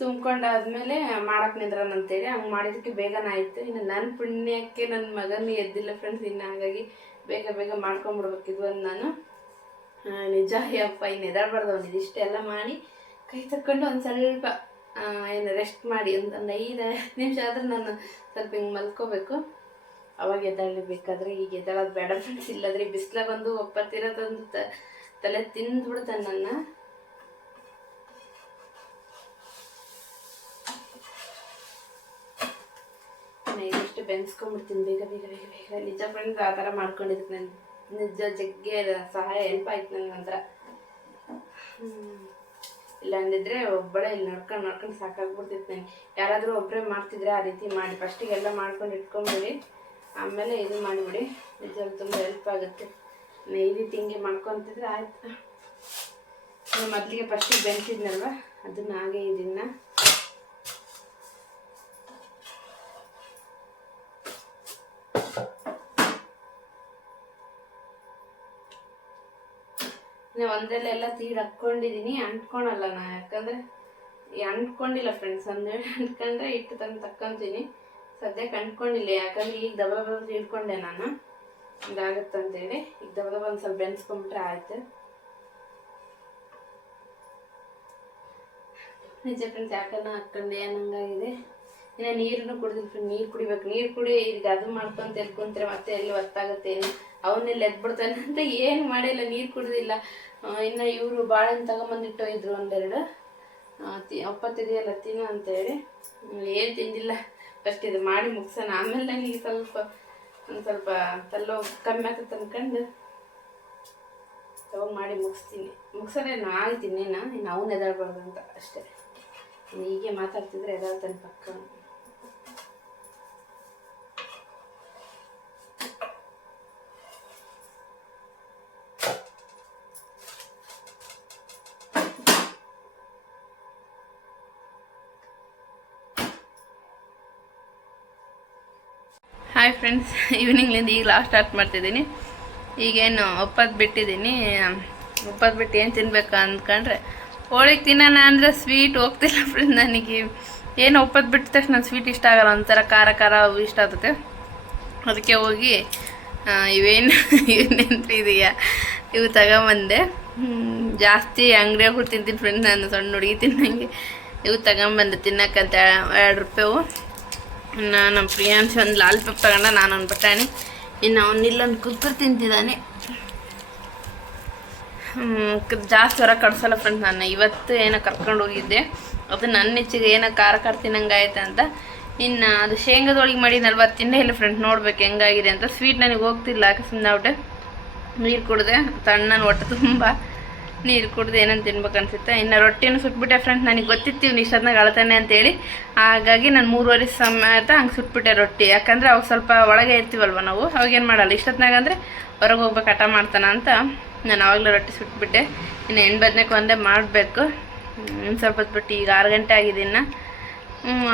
ತುಂಬ್ಕೊಂಡಾದ್ಮೇಲೆ ಮಾಡಕ್ಕೆ ನಿಂದ್ರೋಣ ಅಂತೇಳಿ ಹಂಗೆ ಮಾಡಿದ್ದಕ್ಕೆ ಬೇಗನೆ ಆಯಿತು. ಇನ್ನು ನನ್ನ ಪುಣ್ಯಕ್ಕೆ ನನ್ನ ಮಗನೂ ಎದ್ದಿಲ್ಲ ಫ್ರೆಂಡ್ಸ್. ಇನ್ನು ಹಾಗಾಗಿ ಬೇಗ ಮಾಡ್ಕೊಂಬಿಡ್ಬೇಕಿದ್ವು ಒಂದು ನಾನು. ನಿಜ ಯಪ್ಪ, ಇನ್ನು ಎದಾಡಬಾರ್ದು. ಅವ್ನು ಇದಿಷ್ಟೆಲ್ಲ ಮಾಡಿ ಕೈ ತಕ್ಕೊಂಡು ಒಂದು ಸ್ವಲ್ಪ ಏನು ರೆಸ್ಟ್ ಮಾಡಿ ಒಂದು 5-10 ನಿಮಿಷ ಆದರೂ ನಾನು ಸ್ವಲ್ಪ ಹಿಂಗೆ ಮಲ್ಕೋಬೇಕು. ಅವಾಗ ಎದ್ದಾಳಬೇಕಾದ್ರೆ. ಈಗ ಎದ್ದಾಳೋದು ಬೇಡ ಫ್ರೆಂಡ್ಸ್. ಇಲ್ಲಾದ್ರೆ ಬಿಸಿಲ ಬಂದು ಒಪ್ಪತ್ತಿರೋದೊಂದು ತಲೆ ತಿಂದ್ಬಿಡ್ತಾನೆ ನನ್ನ. ಇದಿಷ್ಟು ಬೆನ್ಸ್ಕೊಂಡ್ಬಿಡ್ತೀನಿ ಬೇಗ. ನಿಜ ಫ್ರೆಂಡ್ಸ್, ಆ ಥರ ಮಾಡ್ಕೊಂಡಿದ್ದಕ್ಕೆ ನಾನು ನಿಜ ಜಗ್ಗೆ ಸಹಾಯ ಹೆಲ್ಪ್ ಆಯ್ತು ನನಗಂತರ. ಇಲ್ಲ ಅಂದಿದ್ರೆ ಒಬ್ಬಳೇ ಇಲ್ಲಿ ನಡ್ಕೊಂಡು ಸಾಕಾಗ್ಬಿಡ್ತಿತ್ತು ನನಗೆ. ಯಾರಾದರೂ ಒಬ್ಬರೇ ಮಾಡ್ತಿದ್ರೆ ಆ ರೀತಿ ಮಾಡಿ ಫಸ್ಟಿಗೆಲ್ಲ ಮಾಡ್ಕೊಂಡು ಇಟ್ಕೊಂಡ್ಬಿಡಿ, ಆಮೇಲೆ ಇದು ಮಾಡಿಬಿಡಿ. ನಿಜ ತುಂಬ ಹೆಲ್ಪ್ ಆಗುತ್ತೆ. ಈ ರೀತಿ ಹಿಂಗೆ ಮಾಡ್ಕೊತಿದ್ರೆ ಆಯ್ತು. ಮೊದಲಿಗೆ ಫಸ್ಟಿಗೆ ಬೆನ್ಸಿದ್ನಲ್ವ, ಅದನ್ನ ಹಾಗೆ ಇದನ್ನ ಒಂದರಲ್ಲೆಲ್ಲ ತೀಡ್ ಹಾಕ್ಕೊಂಡಿದ್ದೀನಿ. ಅಂಟ್ಕೊಳಲ್ಲ ನಾ, ಯಾಕಂದರೆ ಅಂಟ್ಕೊಂಡಿಲ್ಲ ಫ್ರೆಂಡ್ಸ್. ಅಂದರೆ ಅಂಟ್ಕೊಂಡ್ರೆ ಹಿಟ್ಟು ತಂದು ತಕ್ಕೊಂತೀನಿ. ಸದ್ಯಕ್ಕೆ ಅಂಟ್ಕೊಂಡಿಲ್ಲ, ಯಾಕಂದರೆ ಈಗ ದಬ ತೀಡ್ಕೊಂಡೆ ನಾನು, ಇದಾಗುತ್ತಂತೇಳಿ. ಈಗ ದಬ ಒಂದು ಸ್ವಲ್ಪ ಬೆನ್ಸ್ಕೊಂಡ್ಬಿಟ್ರೆ ಆಯ್ತು. ನಿಜ ಫ್ರೆಂಡ್ಸ್, ಯಾಕನ್ನ ಹಾಕ್ಕೊಂಡೆ ಏನಂಗಾಗಿದೆ. ಇನ್ನು ನೀರನ್ನು ಕುಡಿದಿಲ್ಲ ಫ್ರೆಂಡ್. ನೀರು ಕುಡಿಬೇಕು. ನೀರು ಕುಡಿ. ಈಗ ಅದು ಮಾಡ್ಕೊಂತ ಎದ್ಕೊಂತಾರೆ ಮತ್ತೆ ಎಲ್ಲಿ ಹೊತ್ತಾಗುತ್ತೆ. ಅವನ್ನೆಲ್ಲ ಎದ್ಬಿಡ್ತಾನೆ ಅಂತ ಏನು ಮಾಡಿಲ್ಲ, ನೀರು ಕುಡಿದಿಲ್ಲ. ಇನ್ನು ಇವರು ಬಾಳೆಹಣ್ಣು ತಗೊಂಬಂದಿಟ್ಟು ಇದ್ರು ಒಂದೆರಡು. ಒಪ್ಪತ್ತಿದೆಯಲ್ಲ ತಿನ್ನು ಅಂತೇಳಿ ಏನು ತಿಂದಿಲ್ಲ. ಫಸ್ಟ್ ಇದು ಮಾಡಿ ಮುಗಿಸೋಣ, ಆಮೇಲೆ ನನಗೆ ಒಂದು ಸ್ವಲ್ಪ ತಲ್ಲೋ ಕಮ್ಮಿ ಆಗ್ತದೆ ಅಂದ್ಕೊಂಡು ತಗೊಂಡು ಮಾಡಿ ಮುಗಿಸೋದೇ ನಾನು ಆಗ್ತೀನಿ. ಇನ್ನು ಅವನು ಎದಾಡಬಾರ್ದು ಅಂತ ಅಷ್ಟೇ. ಹೀಗೆ ಮಾತಾಡ್ತಿದ್ರೆ ಎದಾಡ್ತಾನೆ ಪಕ್ಕ. ಹಾಯ್ ಫ್ರೆಂಡ್ಸ್, ಈವ್ನಿಂಗ್ಲಿಂದ ಈಗ ಲಾಸ್ಟ್ ಸ್ಟಾರ್ಟ್ ಮಾಡ್ತಿದ್ದೀನಿ. ಈಗೇನು ಒಪ್ಪತ್ತು ಬಿಟ್ಟಿದ್ದೀನಿ. ಒಪ್ಪತ್ತು ಬಿಟ್ಟು ಏನು ತಿನ್ಬೇಕು ಅಂದ್ಕೊಂಡ್ರೆ ಹೋಳಿಗೆ ತಿನ್ನೋಣ ಅಂದರೆ ಸ್ವೀಟ್ ಹೋಗ್ತಿಲ್ಲ ಫ್ರೆಂಡ್. ನನಗೆ ಏನು ಒಪ್ಪತ್ತು ಬಿಟ್ಟ ತಕ್ಷಣ ಸ್ವೀಟ್ ಇಷ್ಟ ಆಗಲ್ಲ, ಒಂಥರ ಖಾರ ಅವು ಇಷ್ಟ ಆಗುತ್ತೆ. ಅದಕ್ಕೆ ಹೋಗಿ ಇವೇನೆಂತ ಇದೆಯಾ ಇವು ತಗೊಂಬಂದೆ. ಜಾಸ್ತಿ ಅಂಗಡಿಯಾಗ ತಿಂತೀನಿ ಫ್ರೆಂಡ್. ನಾನು ಸಣ್ಣ ಹುಡುಗಿ ತಿನ್ನಂಗೆ ಇವು ತಗೊಂಬಂದೆ ತಿನ್ನಕ್ಕಂತ 2 ರೂಪಾಯಿ. ಇನ್ನು ನಮ್ಮ ಪ್ರಿಯಾಂಶ್ ಒಂದು ಲಾಲಿಪಾಪ್ ತಗೊಂಡ, ನಾನೊಂದು ಬಟಾಣಿ. ಇನ್ನು ಅವನಿಲ್ಲೊಂದು ಕುಕ್ಕರ್ ತಿಂತಿದ್ದಾನೆ. ಜಾಸ್ತಿ ಹೊರ ಕಡ್ಸಲ್ಲ ಫ್ರೆಂಡ್ಸ್. ನಾನು ಇವತ್ತು ಏನೋ ಕರ್ಕೊಂಡು ಹೋಗಿದ್ದೆ, ಅದು ನನ್ನ ಇಚ್ಛೆಗೆ ಏನೋ ಖಾರ ತಿನ್ನಂಗಾಯ್ತು ಅಂತ. ಇನ್ನು ಅದು ಶೇಂಗಾದೊಳಗೆ ಮಾಡಿದ್ನಲ್ವ ತಿಂದೇ ಇಲ್ಲ ಫ್ರೆಂಡ್ಸ್, ನೋಡ್ಬೇಕು ಹೆಂಗಾಗಿದೆ ಅಂತ. ಸ್ವೀಟ್ ನನಗೆ ಹೋಗ್ತಿಲ್ಲ, ಸುಮ್ಮನೆ ಔಟೆ ನೀರು ಕುಡಿದೆ, ತಣ್ಣನ ಹೊಟ್ಟೆ ತುಂಬ ನೀರು ಕುಡಿದು ಏನಂತ ತಿನ್ಬೇಕು ಅನ್ಸುತ್ತೆ. ಇನ್ನು ರೊಟ್ಟಿನೂ ಸುಟ್ಬಿಟ್ಟೆ ಫ್ರೆಂಡ್ಸ್. ನನಗೆ ಗೊತ್ತಿತ್ತು ಇಷ್ಟೊತ್ತಿನಾಗ ಅಳ್ತಾನೆ ಅಂತೇಳಿ, ಹಾಗಾಗಿ ನಾನು 3:30 ಸಮೇತ ಹಂಗೆ ಸುಟ್ಬಿಟ್ಟೆ ರೊಟ್ಟಿ. ಯಾಕಂದರೆ ಅವಾಗ ಸ್ವಲ್ಪ ಒಳಗೆ ಇರ್ತೀವಲ್ವ ನಾವು, ಅವಾಗೇನು ಮಾಡಲ್ಲ. ಇಷ್ಟೊತ್ತಿನಾಗ ಅಂದರೆ ಹೊರಗೆ ಹೋಗ್ಬೇಕು ಹಠ ಮಾಡ್ತಾನೆ ಅಂತ ನಾನು ಆವಾಗಲೇ ರೊಟ್ಟಿ ಸುಟ್ಬಿಟ್ಟೆ. ಇನ್ನು 8 ಬದನೇಕಾಯಿ ಒಂದೇ ಮಾಡಬೇಕು. ಇನ್ನು ಸ್ವಲ್ಪ ಹೊತ್ತು ಈಗ 6 ಗಂಟೆ ಆಗಿದೆ. ಇನ್ನು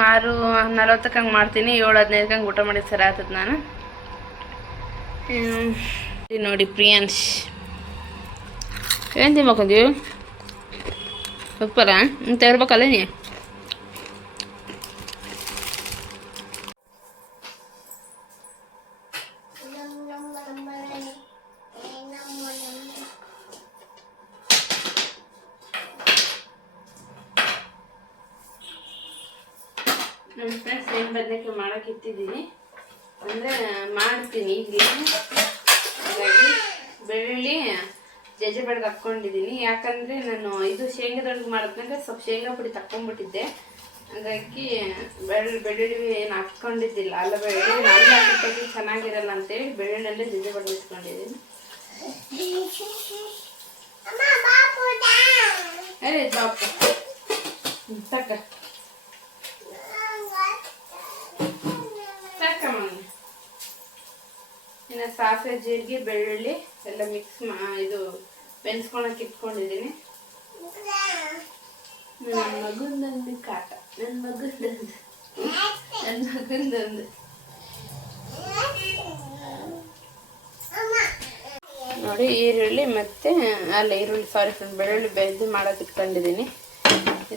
6:40 ಹಂಗೆ ಮಾಡ್ತೀನಿ. 7:15 ಹಂಗೆ ಊಟ ಮಾಡಿ ಸರಿ ಆಗ್ತದೆ ನಾನು. ನೋಡಿ ಪ್ರಿಯಾಂಶ್ ಏನು ತಿನ್ಬೇಕಂದೀವಿ ಉಪ್ಪರ ತೆಗಿರ್ಬೇಕಲ್ಲ ನೀ. ನನ್ನ ಫ್ರೆಂಡ್ಸ್ ಏನು ಬದನೇಕಾಯಿ ಮಾಡೋಕೆ ಇಟ್ಟಿದ್ದೀನಿ ಅಂದರೆ ಮಾಡ್ತೀನಿ ಇಲ್ಲಿ. ಹಾಗಾಗಿ ಬೆಳ್ಳುಳ್ಳಿ ಜಜ್ಜಿ ಬೆಳೆದು ಹಾಕ್ಕೊಂಡಿದ್ದೀನಿ. ಯಾಕಂದರೆ ನಾನು ಇದು ಶೇಂಗಾದೊಳಗೆ ಮಾಡೋದ್ಮೇಲೆ ಸ್ವಲ್ಪ ಶೇಂಗಾ ಪುಡಿ ತಕ್ಕೊಂಡ್ಬಿಟ್ಟಿದ್ದೆ. ಹಾಗಾಗಿ ಬೆಳ್ಳುಳ್ಳಿ ಏನು ಹಾಕ್ಕೊಂಡಿದ್ದಿಲ್ಲ. ಅಲ್ಲ ಬೆಳ್ಳುಳ್ಳಿ ಅಲ್ಲಿ ಹಾಕಿದ್ದಕ್ಕೆ ಚೆನ್ನಾಗಿರಲ್ಲ ಅಂತೇಳಿ ಬೆಳ್ಳುಳ್ಳಿಯಲ್ಲೇ ಜಜ್ಜಿ ಬೆಳೆದು ಇಟ್ಕೊಂಡಿದ್ದೀನಿ. ಅದೇ ಬಾಪು ತಕ್ಕ ಇನ್ನು ಸಾಸಿವೆ ಜೀರಿಗೆ ಬೆಳ್ಳುಳ್ಳಿ ಎಲ್ಲ ಮಿಕ್ಸ್ ಇದು ಬೆನ್ಸ್ಕೊಳಕ್ಕೆ ಇಟ್ಕೊಂಡಿದ್ದೀನಿ. ನನ್ನ ಮಗಂದೊಂದು ಕಾಟ, ನನ್ನ ಮಗಂದೊಂದು ನೋಡಿ ಈರುಳ್ಳಿ ಮತ್ತು ಬೆಳ್ಳುಳ್ಳಿ ಬೆಳೆದು ಮಾಡೋಕೆ ಇಟ್ಕೊಂಡಿದ್ದೀನಿ.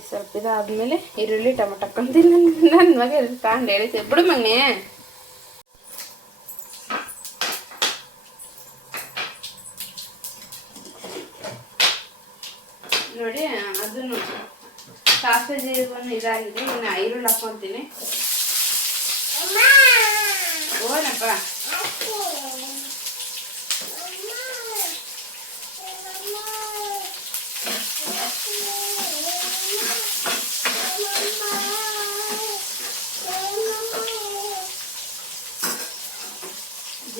ಸ್ವಲ್ಪ ಇದಾದ್ಮೇಲೆ ಈರುಳ್ಳಿ ಟೊಮೆಟೊ ಹಾಕ್ಕೊಂತೀನಿ. ನನ್ನ ಮಗ ತಗೊಂಡು ಹೇಳಿದ್ದೆ ಬಿಡು ಮಗನೇ. ನೋಡಿ ಅದನ್ನು ಸಾಸಿವೆ ಜೀರಿಗೆಯನ್ನು ಇದಾಗಿದೆ. ಇನ್ನು ಈರುಳ್ಳಿ ಹಾಕ್ಕೊಂತೀನಿ. ಓನಪ್ಪ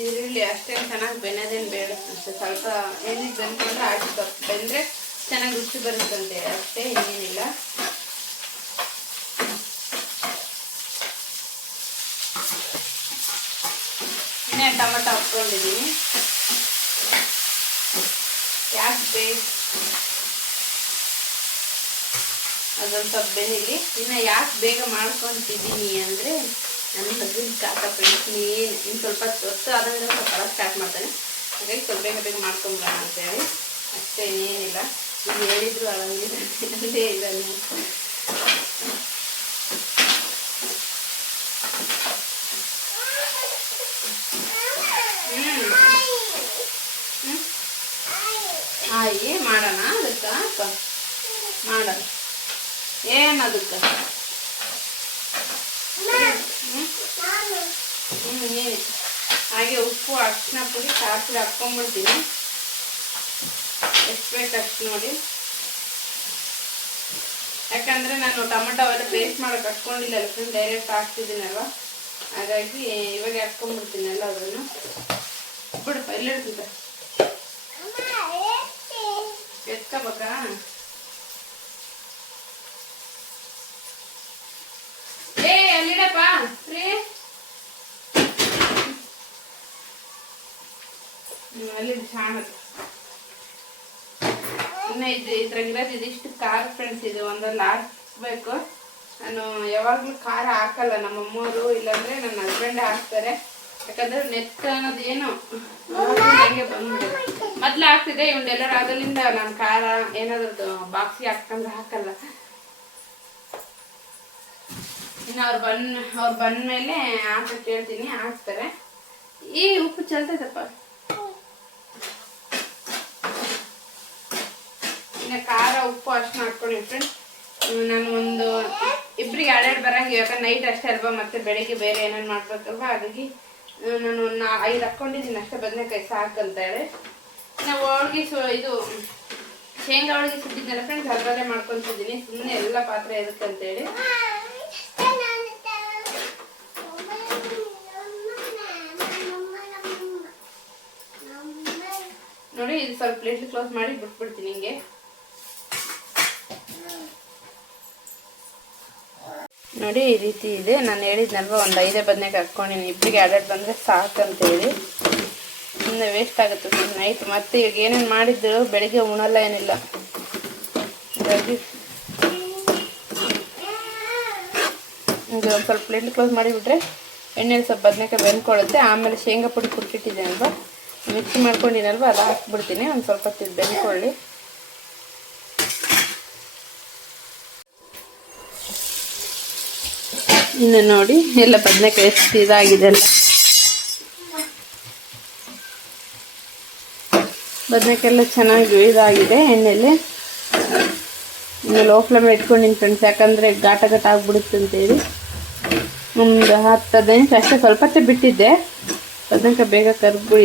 ಈರುಳ್ಳಿ ಅಷ್ಟೇ ಚೆನ್ನಾಗಿ ಬೆನ್ನೋದೇನು ಬೇಡ ಅಷ್ಟೇ. ಸ್ವಲ್ಪ ಏನಿಗೆ ಬೆಂದ್ಕೊಂಡ್ರೆ ಆಗಿ ಬೆಂದರೆ ಚೆನ್ನಾಗಿ ರುಚಿ ಬರುತ್ತಂತೆ ಅಷ್ಟೇ, ಇನ್ನೇನಿಲ್ಲ. ಇನ್ನೇ ಟೊಮೆಟೊ ಹಾಕ್ಕೊಂಡಿದ್ದೀನಿ. ಯಾಕೆ ಅದೊಂದು ಸ್ವಲ್ಪ ಬೆನಿಲಿ. ಇನ್ನು ಯಾಕೆ ಬೇಗ ಮಾಡ್ಕೊತಿದ್ದೀನಿ ಅಂದರೆ ನನ್ನ ಮಗನ ಕಾಟ ಫ್ರೆಂಡ್ಸ್ ಇನ್ನು ಸ್ವಲ್ಪ ಹೊತ್ತು ಆದಂಗೆ ಸ್ವಲ್ಪ ಕಲರ್ ಸ್ಟಾರ್ಟ್ ಮಾಡ್ತಾನೆ. ಹಾಗಾಗಿ ಸ್ವಲ್ಪ ಬೇಗ ಮಾಡ್ಕೊಂಬಿಡೋಣ ಅಂತೇಳಿ ಅಷ್ಟೇ, ಇನ್ನೇನಿಲ್ಲ. ಈಗ ಹೇಳಿದ್ರು ಅಳಂಗಿಲ್ಲ ಇಲ್ಲ. ಆಯಿ ಮಾಡೋಣ ಅದಕ್ಕೆ ಮಾಡೋಣ ಏನದಕ್ಕೆ ಏನಿದೆ ಹಾಗೆ ಉಪ್ಪು ಅರಿಶಿನ ಪುಡಿ ಸಾಸಿವೆ ಹಾಕ್ಕೊಂಡ್ಬಿಡ್ತೀನಿ. ಎಷ್ಟು ಬೇಕು ಅಷ್ಟು ನೋಡಿ. ಯಾಕಂದರೆ ನಾನು ಟೊಮೆಟೊ ಅವೆಲ್ಲ ಪೇಸ್ಟ್ ಮಾಡೋಕೆ ಹಾಕ್ಕೊಂಡಿಲ್ಲ, ಡೈರೆಕ್ಟ್ ಹಾಕ್ತಿದ್ದೀನಲ್ವ. ಹಾಗಾಗಿ ಇವಾಗ ಹಾಕ್ಕೊಂಡ್ಬಿಡ್ತೀನಿ ಎಲ್ಲ. ಅದನ್ನು ಬಿಡು ಎಲ್ಲಿಡ್ತಿದ್ದ ಎತ್ಕೋಬೇಕಾ? ಅಲ್ಲಿಡಪ್ಪ ಫ್ರೀ ಅಲ್ಲಿ ಚಾಣದ ಇನ್ನು ಇದ್ರಾಗಿರೋದು ಇದಿಷ್ಟು ಖಾರ ಫ್ರೆಂಡ್ಸ್. ಇದು ಒಂದಲ್ಲಿ ಹಾಕ್ಬೇಕು. ನಾನು ಯಾವಾಗಲೂ ಖಾರ ಹಾಕಲ್ಲ, ನಮ್ಮಮ್ಮವರು ಇಲ್ಲಾಂದರೆ ನನ್ನ ಹಸ್ಬೆಂಡೇ ಹಾಕ್ತಾರೆ. ಯಾಕಂದರೆ ನೆತ್ತ ಅನ್ನೋದು ಏನು ನನಗೆ ಬಂದ್ಬಿಟ್ಟಿದೆ. ಮೊದಲು ಹಾಕ್ತಿದ್ದೆ, ಇವನ್ನೆಲ್ಲರೂ ಆಗಲಿಂದ ನಾನು ಖಾರ ಏನಾದ್ರದ್ದು ಬಾಕ್ಸಿಗೆ ಹಾಕ್ತಂದ್ರೆ ಹಾಕಲ್ಲ. ಇನ್ನು ಅವ್ರು ಬಂದ ಮೇಲೆ ಹಾಕಕ್ಕೆ ಹೇಳ್ತೀನಿ, ಹಾಕ್ತಾರೆ. ಈ ಉಪ್ಪು ಚಲ್ತೈತಪ್ಪ. ಇನ್ನು ಖಾರ ಉಪ್ಪು ಅಷ್ಟು ಹಾಕ್ಕೊಳ್ಳಿ ಫ್ರೆಂಡ್ಸ್. ನಾನು ಒಂದು ಇಬ್ಬರಿಗೆ 2 ಬರಂಗೆ, ಯಾಕಂದ್ರೆ ನೈಟ್ ಅಷ್ಟೇ ಅಲ್ವಾ, ಮತ್ತೆ ಬೆಳಿಗ್ಗೆ ಬೇರೆ ಏನೇನು ಮಾಡ್ಬೇಕಲ್ವ. ಹಾಗಾಗಿ ನಾನು ಒಂದು 5 ಹಾಕ್ಕೊಂಡಿದ್ದೀನಿ ಅಷ್ಟೇ. ಬದನೆಕಾಯಿ ಸಾಕಂತ ಹೇಳಿ ನಾವು ಹೋಳ್ಗೆ ಇದು ಶೇಂಗಾ ಹೋಳಿಗೆ ಸುಟ್ಟಿದ್ದೆಲ್ಲ ಫ್ರೆಂಡ್ಸ್ ಅದರಲ್ಲೇ ಮಾಡ್ಕೊತಿದ್ದೀನಿ, ಸುಮ್ಮನೆ ಎಲ್ಲ ಪಾತ್ರೆ ಇರುತ್ತೆ ಅಂತೇಳಿ. ನೋಡಿ ಇದು ಸ್ವಲ್ಪ ಪ್ಲೇಟ್ ಕ್ಲೋಸ್ ಮಾಡಿ ಬಿಟ್ಬಿಡ್ತೀನಿ ಹಿಂಗೆ. ನೋಡಿ ಈ ರೀತಿ ಇದೆ. ನಾನು ಹೇಳಿದ್ನಲ್ವ ಒಂದು 5 ಬದನೆಕಾಯಿ ಹಾಕ್ಕೊಂಡಿನಿ, ಇಬ್ಬರಿಗೆ ಎರಡೆರಡು ಬಂದರೆ ಸಾಕಂತೇಳಿ. ಸುಮ್ಮನೆ ವೇಸ್ಟ್ ಆಗುತ್ತೆ ನೈಟ್. ಮತ್ತೆ ಈಗ ಏನೇನು ಮಾಡಿದ್ದು ಬೆಳಿಗ್ಗೆ ಉಣಲ್ಲ ಏನಿಲ್ಲ. ಹಾಗಾಗಿ ಹಿಂಗೆ ಒಂದು ಸ್ವಲ್ಪ ಪ್ಲೇಟ್ ಕ್ಲೋಸ್ ಮಾಡಿಬಿಟ್ರೆ ಎಣ್ಣೆಲಿ ಸ್ವಲ್ಪ ಬದನೆಕಾಯಿ ಬೆಂದ್ಕೊಳ್ಳುತ್ತೆ. ಆಮೇಲೆ ಶೇಂಗಾ ಪುಡಿ ಕುಟ್ಟಿಟ್ಟಿದ್ದೀನಲ್ವ, ಮಿಕ್ಸಿ ಮಾಡ್ಕೊಂಡಿನಲ್ವ, ಅದು ಹಾಕ್ಬಿಡ್ತೀನಿ. ಒಂದು ಸ್ವಲ್ಪ ಬೆಂದ್ಕೊಳ್ಳಿ. ಇನ್ನು ನೋಡಿ ಎಲ್ಲ ಬದನೆಕಾಯಿ ಎಷ್ಟು ಇದಾಗಿದೆ ಅಲ್ಲ. ಬದನೆಕಾಯಿ ಎಲ್ಲ ಚೆನ್ನಾಗಿ ಇದಾಗಿದೆ ಎಣ್ಣೆಯಲ್ಲಿ. ಇನ್ನು ಲೋ ಫ್ಲೇಮ್ ಇಟ್ಕೊಂಡಿನಿ ಫ್ರೆಂಡ್ಸ್, ಯಾಕಂದರೆ ಘಾಟ ಆಗ್ಬಿಡುತ್ತೆ ಅಂತೇಳಿ. ಒಂದು 10-15 ನಿಮಿಷ ಅಷ್ಟೇ, ಸ್ವಲ್ಪ ಹೊತ್ತೇ ಬಿಟ್ಟಿದ್ದೆ. ಬದನೆಕಾಯಿ ಬೇಗ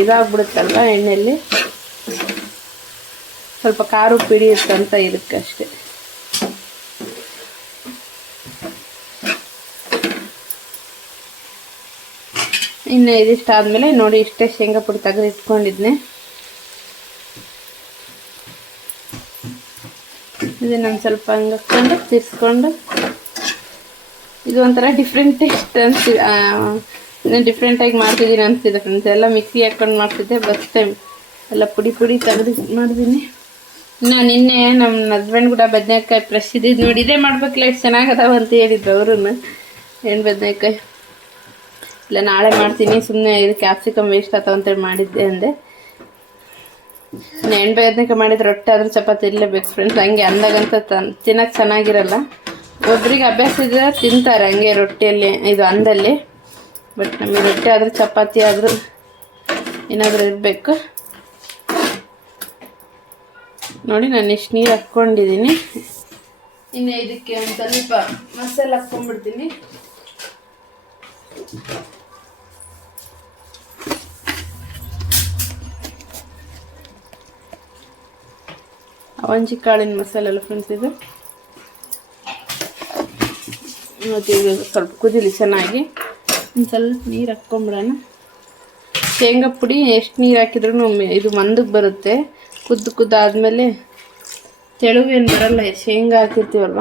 ಇದಾಗ್ಬಿಡುತ್ತಲ್ವ ಎಣ್ಣೆಯಲ್ಲಿ, ಸ್ವಲ್ಪ ಖಾರ ಉಪ್ಪು ಹಿಡಿಯುತ್ತೆ ಅಂತ ಇದಕ್ಕೆ ಅಷ್ಟೇ. ಇನ್ನು ಇದಿಷ್ಟು ಆದಮೇಲೆ ನೋಡಿ ಇಷ್ಟೇ ಶೇಂಗಾ ಪುಡಿ ತೆಗೆದು ಇಟ್ಕೊಂಡಿದ್ನೆ. ಇದನ್ನು ಸ್ವಲ್ಪ ಹಂಗೆ ಹಾಕ್ಕೊಂಡು ತಿರ್ಸ್ಕೊಂಡು, ಇದು ಒಂಥರ ಡಿಫ್ರೆಂಟ್ ಟೇಸ್ಟ್ ಅನಿಸ್ತಿದೆ. ಇದನ್ನು ಡಿಫ್ರೆಂಟಾಗಿ ಮಾಡ್ತಿದ್ದೀನಿ ಅನಿಸ್ತಿದೆ ಫ್ರೆಂಡ್ಸ್. ಎಲ್ಲ ಮಿಕ್ಸಿ ಹಾಕ್ಕೊಂಡು ಮಾಡ್ತಿದ್ದೆ, ಫಸ್ಟ್ ಟೈಮ್ ಎಲ್ಲ ಪುಡಿ ತೆಗೆದು ಮಾಡಿದ್ದೀನಿ. ನಾನು ನಿನ್ನೆ ನಮ್ಮ ಹಸ್ಬೆಂಡ್ ಕೂಡ ಬದನೆಕಾಯಿ ಫ್ರೆಶ್ ಇದ್ದಿದ್ದು ನೋಡಿ ಇದೇ ಮಾಡ್ಬೇಕಿಲ್ಲ, ಎಷ್ಟು ಚೆನ್ನಾಗದಾವ ಅಂತ ಹೇಳಿದ್ರು ಅವರು. ಏನು ಬದನೆಕಾಯಿ ಇಲ್ಲ ನಾಳೆ ಮಾಡ್ತೀನಿ, ಸುಮ್ಮನೆ ಇದು ಕ್ಯಾಪ್ಸಿಕಮ್ ವೇಸ್ಟ್ ಆಗ್ತಾವ ಅಂತೇಳಿ ಮಾಡಿದ್ದೆ ಅಂದೆ. ಎಣ್ಣೆ ಬದನೆಕಾಯಿ ಮಾಡಿದ್ರೆ ರೊಟ್ಟಿ ಆದರೂ ಚಪಾತಿ ಇರಲೇಬೇಕು ಫ್ರೆಂಡ್ಸ್. ಹಂಗೆ ಅಂದಾಗಂತ ತಿನ್ನೋಕೆ ಚೆನ್ನಾಗಿರಲ್ಲ. ಒಬ್ರಿಗೆ ಅಭ್ಯಾಸ ಇದ್ರೆ ತಿಂತಾರೆ ಹಂಗೆ ರೊಟ್ಟಿಯಲ್ಲಿ, ಇದು ಅಂದಲ್ಲಿ. ಬಟ್ ನಮಗೆ ರೊಟ್ಟಿ ಆದರೂ ಚಪಾತಿ ಆದರೂ ಏನಾದರೂ ಇರಬೇಕು. ನೋಡಿ ನಾನು ಇಷ್ಟು ನೀರು ಹಾಕ್ಕೊಂಡಿದ್ದೀನಿ. ಇನ್ನು ಇದಕ್ಕೆ ಒಂದು ಸ್ವಲ್ಪ ಮಸಾಲೆ ಹಾಕ್ಕೊಂಡ್ಬಿಡ್ತೀನಿ. ಅವಂಜಿ ಕಾಳಿನ ಮಸಾಲೆ ಅಲ್ಲ ಫ್ರೆಂಡ್ಸ್ ಇದು. ಮತ್ತು ಈಗ ಸ್ವಲ್ಪ ಕುದಿಲಿ ಚೆನ್ನಾಗಿ. ಒಂದು ಸ್ವಲ್ಪ ನೀರು ಹಾಕ್ಕೊಂಬಿಡೋಣ. ಶೇಂಗಾ ಪುಡಿ ಎಷ್ಟು ನೀರು ಹಾಕಿದ್ರೂ ಇದು ಮಂದಕ್ಕೆ ಬರುತ್ತೆ. ಕುದ್ದಾದ್ಮೇಲೆ ತೆಳುವೇನು ಬರಲ್ಲ, ಶೇಂಗಾ ಹಾಕಿರ್ತೀವಲ್ವ.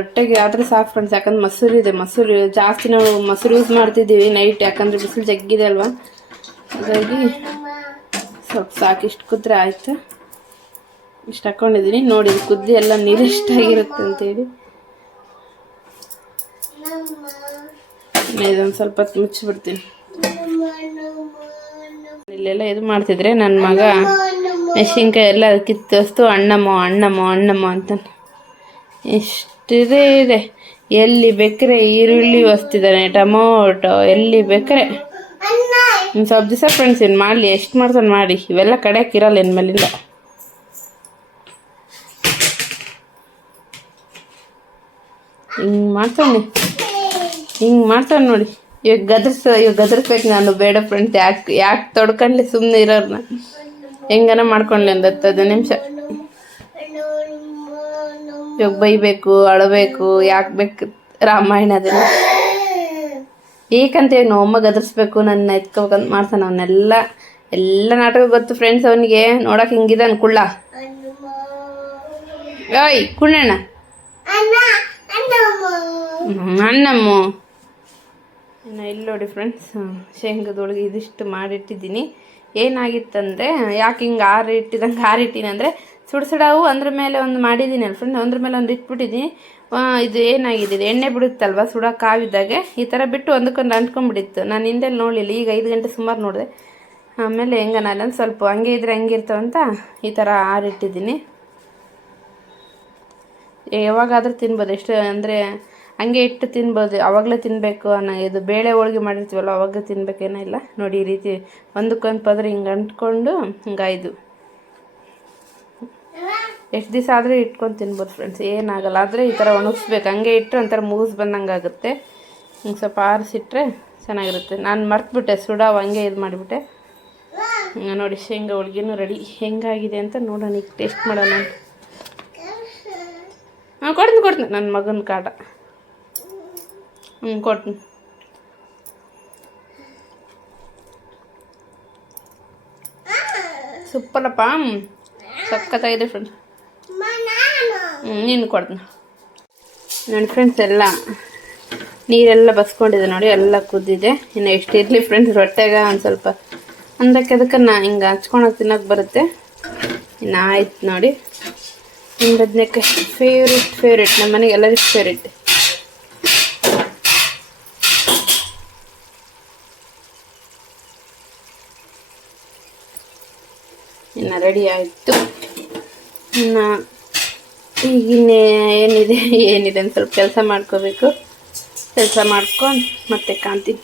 ರೊಟ್ಟೆಗೆ ಆದರೆ ಸಾಕು ಫ್ರೆಂಡ್ಸ್, ಯಾಕಂದ್ರೆ ಮೊಸರು ಇದೆ. ಮೊಸರು ಜಾಸ್ತಿ ನಾವು ಮೊಸರು ಯೂಸ್ ಮಾಡ್ತಿದ್ದೀವಿ ನೈಟ್, ಯಾಕಂದರೆ ಬಿಸಿಲು ಜಗ್ಗಿದೆ ಅಲ್ವಾ. ಹಾಗಾಗಿ ಸ್ವಲ್ಪ ಸಾಕು, ಇಷ್ಟು ಕುದ್ರೆ ಆಯಿತು. ಇಷ್ಟು ಹಾಕ್ಕೊಂಡಿದ್ದೀನಿ ನೋಡಿ. ಕುದ್ದಿ ಎಲ್ಲ ನೀರು ಎಷ್ಟಾಗಿರುತ್ತೆ ಅಂತೇಳಿ. ಇದೊಂದು ಸ್ವಲ್ಪ ಹೊತ್ತು ಮುಚ್ಚಿಬಿಡ್ತೀನಿ. ಇಲ್ಲೆಲ್ಲ ಇದು ಮಾಡ್ತಿದ್ರೆ ನನ್ನ ಮಗ ಮೆಣಸಿನ್ಕಾಯಿ ಎಲ್ಲ ಕಿತ್ತಸ್ತು ಅಣ್ಣಮ್ಮ ಅಂತ ಎಷ್ಟಿದೆ ಇದೆ. ಎಲ್ಲಿ ಬೇಕಾರೆ ಈರುಳ್ಳಿ ಹೊಸ್ತಿದ್ದಾನೆ, ಟೊಮೊಟೊ ಎಲ್ಲಿ ಬೇಕಾರೆ. ಒಂದು ಸ್ವಲ್ಪ ದಿವಸ ಫ್ರೆಂಡ್ಸ್ ಏನು ಮಾಡಲಿ, ಎಷ್ಟು ಮಾಡ್ತಾನೆ ಮಾಡಿ. ಇವೆಲ್ಲ ಕಡೆಯಕ್ಕೆ ಇರಲ್ಲ ಇನ್ಮೇಲಿಂದ. ಹಿಂಗೆ ಮಾಡ್ತಾನೆ ನೋಡಿ. ಇವಾಗ ಗದರ್ಸ್ಬೇಕು ನಾನು. ಬೇಡ ಫ್ರೆಂಡ್ಸ್, ಯಾಕೆ ತೊಡ್ಕೊಂಡ್ಲಿ, ಸುಮ್ಮನೆ ಇರೋರ್ನ ಹೆಂಗನ ಮಾಡ್ಕೊಂಡ್ಲಿ ಒಂದು 10 ನಿಮಿಷ. ಇವಾಗ ಬೈಬೇಕು, ಅಳಬೇಕು, ಯಾಕೆ ಬೇಕು ರಾಮಾಯಣದಲ್ಲಿ ಏಕಂತ ಹೇಳಿ ನಾವು ಅಮ್ಮ ಗದರ್ಸ್ಬೇಕು, ನನ್ನ ಎತ್ಕೋಬೇಕಂತ ಮಾಡ್ತಾನೆ. ಎಲ್ಲ ನಾಟಕ ಗೊತ್ತು ಫ್ರೆಂಡ್ಸ್ ಅವನಿಗೆ. ನೋಡಕ್ಕೆ ಹಿಂಗಿದಾನೆ ಕುಳ್ಳ. ಓಯ್ ಕುಳ್ಳಣ್ಣ, ಅಣ್ಣಮ್ಮ. ಇನ್ನು ಇಲ್ಲಿ ನೋಡಿ ಫ್ರೆಂಡ್ಸ್, ಶೇಂಗಾದೊಳಗೆ ಇದಿಷ್ಟು ಮಾಡಿಟ್ಟಿದ್ದೀನಿ. ಏನಾಗಿತ್ತಂದರೆ, ಯಾಕೆ ಹಿಂಗೆ ಆರಿಟ್ಟಿನಿ ಅಂದರೆ, ಸುಡಾವು ಅಂದ್ರ ಮೇಲೆ ಒಂದು ಮಾಡಿದ್ದೀನಿ ಅಲ್ಲ ಫ್ರೆಂಡ್, ಅಂದ್ರ ಮೇಲೆ ಒಂದು ಇಟ್ಬಿಟ್ಟಿದ್ದೀನಿ. ಇದು ಏನಾಗಿದೆ, ಎಣ್ಣೆ ಬಿಡುತ್ತಲ್ವ ಸುಡೋಕೆ ಕಾವಿದ್ದಾಗೆ ಈ ಥರ ಬಿಟ್ಟು ಒಂದಕ್ಕೊಂದು ಅಂಟ್ಕೊಂಡ್ಬಿಟ್ಟಿತ್ತು. ನಾನು ಹಿಂದೆ ನೋಡಲಿಲ್ಲ, ಈಗ 5 ಗಂಟೆ ಸುಮಾರು ನೋಡಿದೆ. ಆಮೇಲೆ ಹೆಂಗನಲ್ಲ ಸ್ವಲ್ಪ ಹಂಗೆ ಇದ್ರೆ ಹಂಗಿರ್ತಾವಂತ ಈ ಥರ ಆರಿಟ್ಟಿದ್ದೀನಿ. ಯಾವಾಗಾದರೂ ತಿನ್ಬೋದು, ಎಷ್ಟು ಅಂದರೆ ಹಂಗೆ ಇಟ್ಟು ತಿನ್ಬೋದು, ಆವಾಗಲೇ ತಿನ್ನಬೇಕು ಅನ್ನೋ. ಇದು ಬೇಳೆ ಹೋಳಿಗೆ ಮಾಡಿರ್ತೀವಲ್ಲ ಅವಾಗ ತಿನ್ಬೇಕೇನೋ ಇಲ್ಲ. ನೋಡಿ ಈ ರೀತಿ ಒಂದಕ್ಕೊಂದು ಪದ್ರ ಹಿಂಗೆ ಅಂಟ್ಕೊಂಡು ಹಿಂಗಾಯ್ದು. ಎಷ್ಟು ದಿವಸ ಆದರೆ ಇಟ್ಕೊಂಡು ತಿನ್ಬೋದು ಫ್ರೆಂಡ್ಸ್, ಏನಾಗಲ್ಲ. ಆದರೆ ಈ ಥರ ಒಣಗಿಸ್ಬೇಕು, ಹಂಗೆ ಇಟ್ಟು ಒಂಥರ ಮೂಸ್ ಬಂದಂಗೆ ಆಗುತ್ತೆ. ಹಿಂಗೆ ಸ್ವಲ್ಪ ಆರಿಸಿಟ್ರೆ ಚೆನ್ನಾಗಿರುತ್ತೆ. ನಾನು ಮರ್ತುಬಿಟ್ಟೆ ಸುಡಾವ್ ಹಂಗೆ ಇದು ಮಾಡಿಬಿಟ್ಟೆ. ನೋಡಿ ಶೇಂಗಾ ಹೋಳ್ಗೆನೂ ರೆಡಿ. ಹೆಂಗಾಗಿದೆ ಅಂತ ನೋಡೋಣ, ಈಗ ಟೇಸ್ಟ್ ಮಾಡೋಣ. ಹಾಂ ಕೊಡ್ತೀನಿ ನನ್ನ ಮಗನ ಕಾಟ. ಕೊಡ್ತೀನಿ. ಸೂಪರಪ್ಪ, ಸಕ್ಕತ್ತಾಗಿದೆ ಫ್ರೆಂಡ್ಸ್. ನೀನು ಕೊಡ್ತೀನಿ ನೋಡಿ ಫ್ರೆಂಡ್ಸ್. ಎಲ್ಲ ನೀರೆಲ್ಲ ಬಸ್ಕೊಂಡಿದೆ ನೋಡಿ, ಎಲ್ಲ ಕುದ್ದಿದೆ. ಇನ್ನು ಎಷ್ಟು ಇರಲಿ ಫ್ರೆಂಡ್ಸ್, ರೊಟ್ಟೆಗೆ ಒಂದು ಸ್ವಲ್ಪ ಅದಕ್ಕೆ ಹಿಂಗೆ ಹಚ್ಕೊಂಡು ತಿನ್ನೋಕೆ ಬರುತ್ತೆ. ಇನ್ನು ಆಯ್ತು ನೋಡಿ. ಹಿಂಗೆ ಬದನೆಕಾಯಿ ಫೇವ್ರೇಟ್ ನಮ್ಮ ಮನೆಗೆ ಎಲ್ಲರಿಗೂ ಫೇವ್ರೇಟ್. ಇನ್ನು ರೆಡಿ ಆಯಿತು. ಇನ್ನು ಈಗಿನ್ನೇ ಏನಿದೆ ಒಂದು ಸ್ವಲ್ಪ ಕೆಲಸ ಮಾಡ್ಕೋಬೇಕು. ಕೆಲಸ ಮಾಡ್ಕೊಂಡು ಮತ್ತೆ ಕಾಣ್ತೀನಿ.